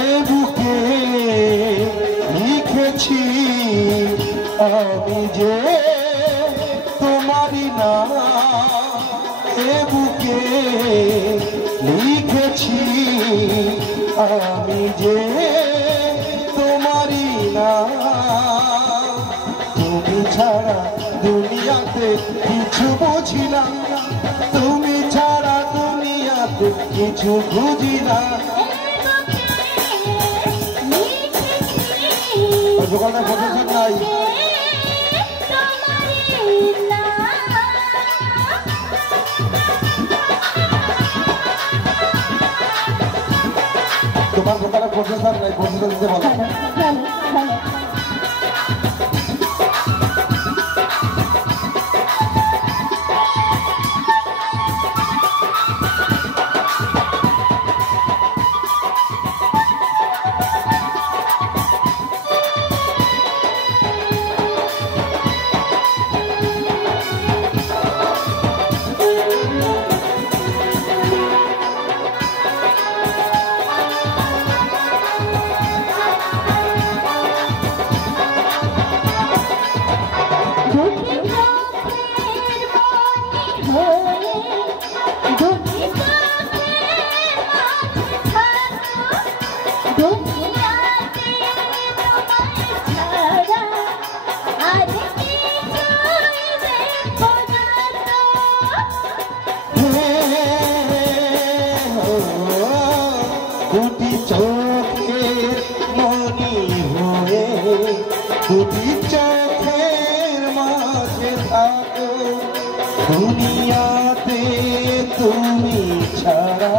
এ বুকে লিখেছি আমি যে তোমারই নাম, এ বুকে লিখেছি আমি যে তোমারই নাম। তুমি ছাড়া দুনিয়াতে কিছু বুঝি না, তুমি ছাড়া দুনিয়াতে কিছু বুঝি না। দোকানে প্রফেসর নাই, তোমার দোকানে প্রফেসর নাই, প্রফেসর দিতে বলো। দুটি চোখের মনি হয়ে দুটি চোখের মাঝে থাকো, দুনিয়াতে তুমি ছাড়া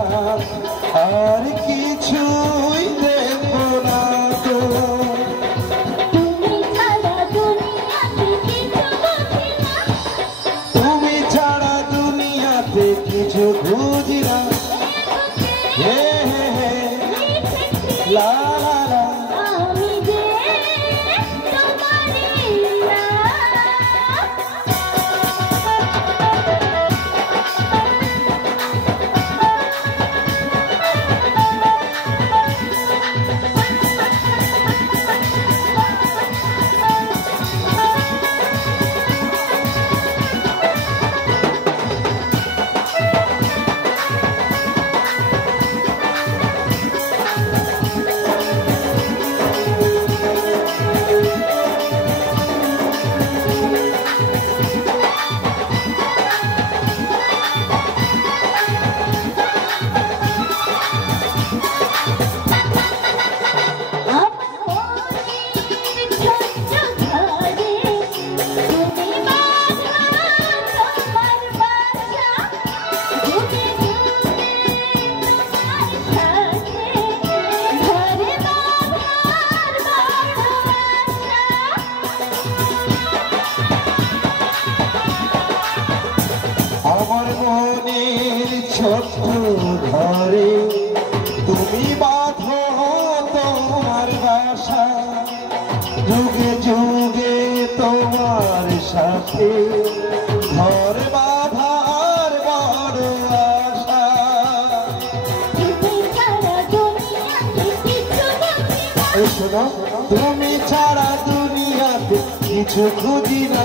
আর কিছুই দেখো না তো। তুমি ছাড়া দুনিয়াতে কিছু বুঝি না। লা লা লা আমি যে তোমারই আমার মনের ছোট্ট ঘরে তুমি বাঁধো তোমার বাসা, যুগে যুগে তোমার সাথে ঘর বাঁধার বড় আশা। শোনো, তুমি ছাড়া দুনিয়াতে কিছু খুঁজি না।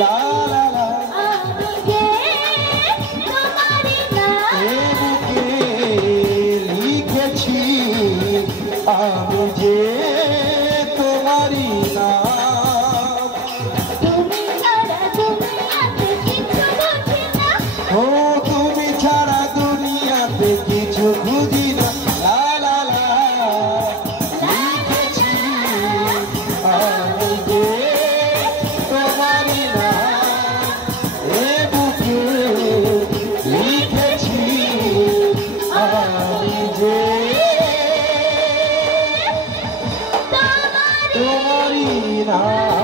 লা লা লা এ বুকে লিখেছি আমি যে তোমারই নাম। ও তুমি ছাড়া দুনিয়াতে কিছু খুঁজি না। লা লা লা লিখেছি আমি যে তোমারই নাম, এ বুকে লিখেছি আমি যে তোমারই নাম।